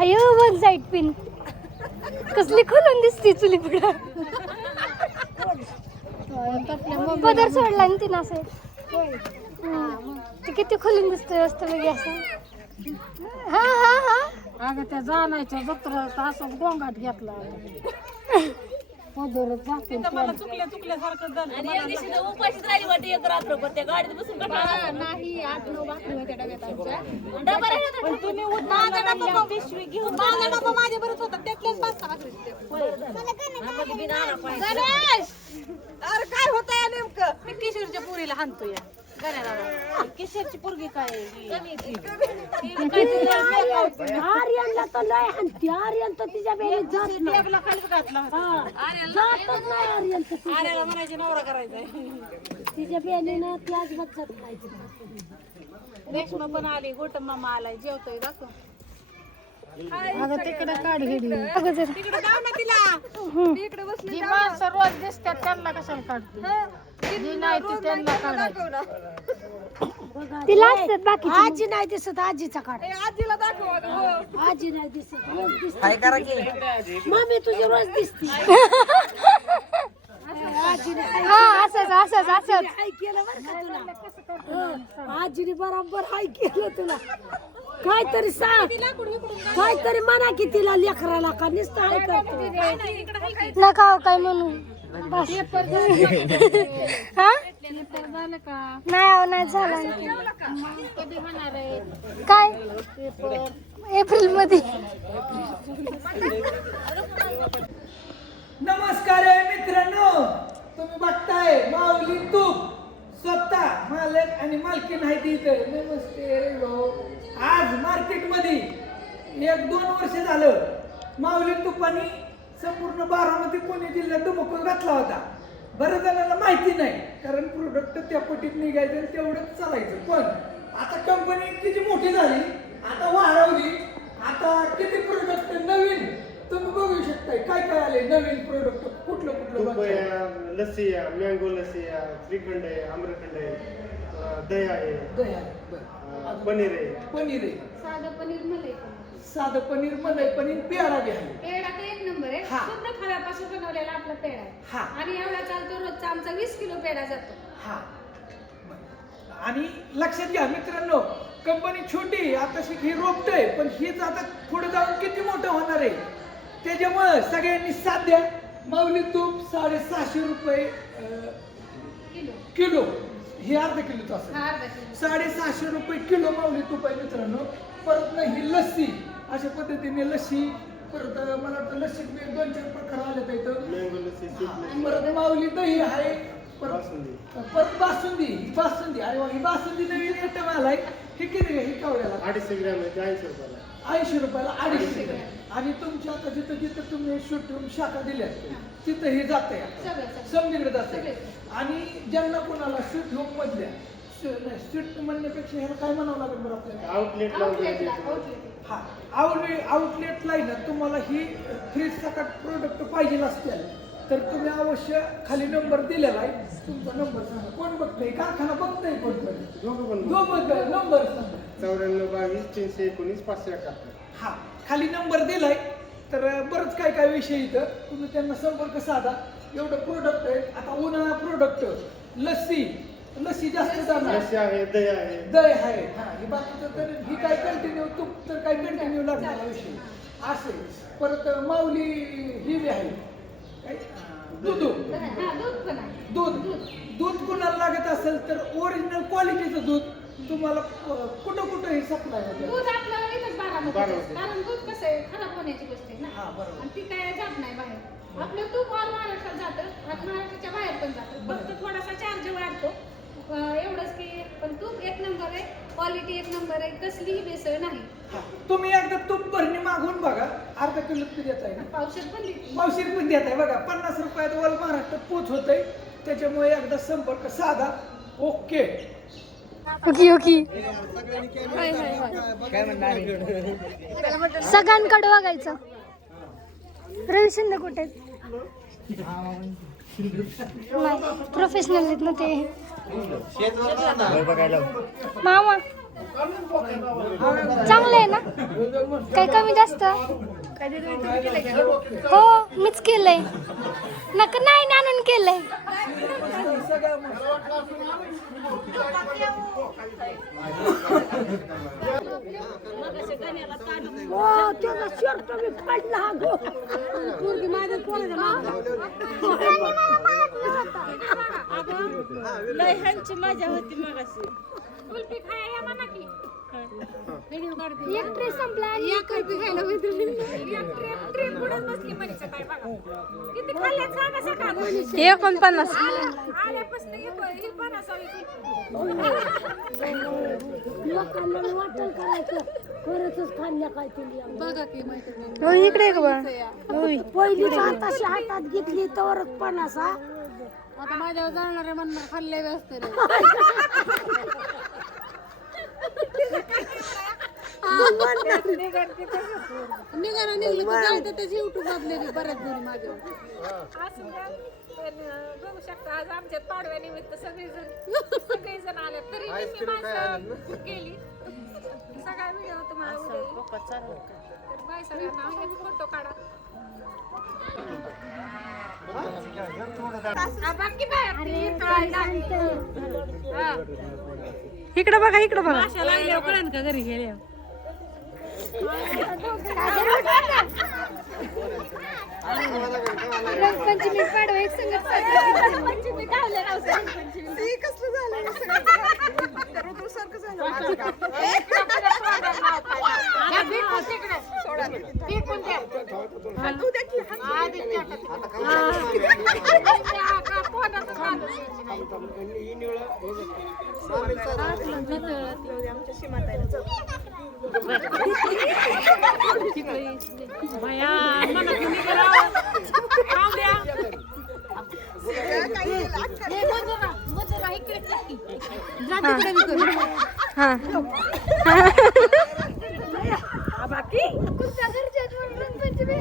अयो one side pin कसली खोलून दिसती चुली पुढं. पदर सोडला ना तिनं असं. ते किती खोलून दिसतोय मस्त वेगळी असं. हा हा हा अगं त्या जाण्याच्या जत्रात असं गोंगाट घेतला पदर मला चुकल्यासारखं झालं आणि या दिवशी तर उपाशीच राहिली वाटते एक रात्रभर त्या गाडीत बसून कटाळा नाही 8-9 भाकरी होत्या डब्यात आमच्या डबा राहिला पण तुम्ही माझा डबा पिशवी घेऊन माझा डबा माझ्या बरोबर होता त्यातलेच 5-6 भाकरी गणेश अरे काय होतंय नेमकं मी किशोरच्या पुरीला हाणतो या गण्याला किशोरची पोरगी काय आर्यनला तर लय हंती आर्यन तर तिच्या बेली जात नाही खालीच घातला जातच नाही आर्यन तर आर्याला म्हणायची नवरा करायचाय तिच्या बेलीनं त्याच बच्चात खायचं. रेशमा पण आली गोटम मामा आलाय जेवतोय दाखव अगं तिकडे काढ हिडी अगोदर तिकडे जाऊ ना तिला इकडे बसली जी माणसं रोज दिसतात त्यांना कशाला काढते जी नाही ती त्यांना काढायची. तिला असतात बाकी आजी नाही दिसत आजीचा काढ आजीला दाखव आजी नाही दिसत रोज दिसते मम्मी तुझी रोज दिसती आजी नाही हा असंच असंच असंच हाय केलं बरं का तुला आजीने बरोबर हाय केलं तुला काहीतरी सांग काहीतरी म्हणा की तिला लेकराला का नुसतं हाय करतो नका हो काय म्हणू बस हा झालं का नाही अहो नाही झालं कधी होणार आहे काय एप्रिल मध्ये. नमस्कार आहे मित्रांनो, तुम्ही बघताय माऊली तूप स्वतः मालक आणि मालकीण आहे तिथं. नमस्ते भाऊ. आज मार्केटमध्ये 1-2 वर्ष झालं माऊली तुपानी संपूर्ण बारामती पुणे जिल्ह्यात धुमाकूळ घातला होता. बऱ्याच जणांना माहिती नाही कारण प्रोडक्ट त्या पटीत निघायचं आणि तेवढंच चालायचं. पण आता कंपनी किती मोठी झाली, आता वाढवली, आता किती प्रोडक्ट नवीन तुम्ही बघू शकताय. काय काय आले नवीन प्रोडक्ट, कुठलं कुठलं लस्सी आहे, मँगो लस्सी आहे, श्रीखंड आहे, आम्रखंड आहे, दही आहे, दही आहे, बरं. पनीर आहे, पनीर आहे, साधं पनीर मलाई साधं पनीर, मलाई पनीर, पेढा बी आहे. पेढा तर 1 नंबर आहे. हा. शुद्ध खव्यापासून बनवलेला आपला पेढा आहे. हा. आणि एवढा चालतो रोजचा आमचा 20 किलो पेढा जातो. हा. आणि लक्षात घ्या मित्रांनो, कंपनी छोटी आता ही रोपटय, पण हीच आता पुढे जाऊन किती मोठं होणार आहे. त्याच्यामुळे सगळ्यांनी साथ द्या. माऊली तूप 650 रुपये किलो, ही अर्धा किलोच असेल. हा, अर्धा किलो. 650 रुपये किलो माऊली तूप आहे मित्रांनो. परत ना ही लस्सी, अशा पद्धतीने लस्सी, परत मला वाटतं लस्सीत 2-4 प्रकार आले इथं. मँगो लस्सी, स्वीट लस्सी, परत माऊली दही आहे, बासुंदी. परत बासुंदी. अरे वा, ही बासुंदी नवीन आयटम आलाय. ही किती आहे? ही केवढ्याला? 250 ग्रॅम आहे, 80 रुपयाला. 80 रुपयाला 250 ग्रॅम. आणि तुमच्या आता जिथं तुम्ही शूट शाखा दिल्या तिथं हे जाते, समजीकडे जाते. आणि ज्यांना कोणाला स्वीट होम मधल्या स्वीट म्हणण्यापेक्षा ह्याला काय म्हणावं लागेल बरं आपल्याला? आउटलेट लावून आउटलेटला, द्यायचे. आउटलेट. हा, आउटलेटला आहे ना, तुम्हाला ही फ्रीज सकट प्रोडक्ट पाहिजे असतील तर तुम्ही अवश्य खाली नंबर दिलेला आहे. तुमचा नंबर सांगा. कोण बघतंय? कारखाना बघतंय कोण? दोघं पण नंबर सांगा. 94 22 319 571. हा, खाली नंबर दिलाय. तर बरंच काय काय विषय इथं तुम्ही त्यांना संपर्क साधा. एवढं प्रोडक्ट आहे. आता उन्हाळा प्रोडक्ट, लस्सी जास्त जाणार, लस्सी आहे, दही आहे. दही आहे. हा, हे बाकीचं तर ही काय कंटिन्यू, तूप तर काय कंटिन्यू लागणार विषय असे. परत माऊली ही बी आहे काय, दूध हा, दूध पण आहे. दूध कुणाला लागत असेल तर ओरिजिनल क्वालिटीचं दूध तुम्हाला कुठं हे सप्लाय होतं. दूध आपल्याला इथंच बारामतीत बारामतीत. असतं. कारण दूध कसं आहे, खराब होण्याची गोष्ट आहे ना. हा, बरोबर. आणि ती काय जात नाही बाहेर. आपलं तूप ऑल महाराष्ट्रात जातं आणि महाराष्ट्राच्या बाहेर पण जातं. फक्त थोडासा चार्ज वाढतो एवढंच की. पण तूप 1 नंबर आहे, क्वालिटी 1 नंबर आहे, कसलीही भेसळ नाही. हा, तुम्ही एकदा तूप भरणी मागून बघा. अर्धा किलो देत आहे ना, पावशेर पण देते. पावशेर पण देत आहे बघा. 50 रुपयात ऑल महाराष्ट्रात पोच होतंय. त्याच्यामुळे एकदा संपर्क साधा. ओके ओके सगळ्यांकडे बघायचं. रवी शिंदे कुठे आहेत? नाही, प्रोफेशनल आहेत ना ते. मामा चांगलं आहे ना? काय कमी जास्त? हो मीच केलंय. नका नाही आणून केलंय. हो त्याचा शर्ट मी फाडला हा गो पोरगी माझ्या पोराच्या लय ह्यांची मजा होती मगाशी. कुल्फी खाया या म्हणा की. व्हिडिओ काढते. एक ट्रे संपला आणि एक कुल्फी खायला मैत्रिणी. एक ट्रेन पुढेच बसली मनीषा काय बघा. किती खाल्ल्यात सांगा सकाळ. 49. आल्यापासून ही 50वी लोकांना वाटण करायचं खरंच खाल्ल्या काय तुम्ही बघा की मैत्रिणी. हो इकडे का बा? पहिली हाताशी हातात घेतली तर 50 हा. आता माझ्यावर जाणारे म्हणणार खाल्ले व्यस्त रे. निघाला निघलं तर जायचं त्याची युट्यूब बदलेली बऱ्याच जणी माझ्यावर. बघू शकता आज आमच्यात पाडव्यानिमित्त सगळेजण आले तरी मी माणसं केली. सगळा व्हिडिओ तुम्हाला उद्या येईल. तर बाय सगळ्यांना. एक फोटो काढा. बाकी बाय इकडे बघा इकडे बघा. अशा लागल्या कळण का घरी गेल्या. रंगपंचमी पाडवा एक संगत पंचमी गावल्या राव पंचमी कसलं झालं सारखं झालं. बाकी घरच्या रंगपंचमी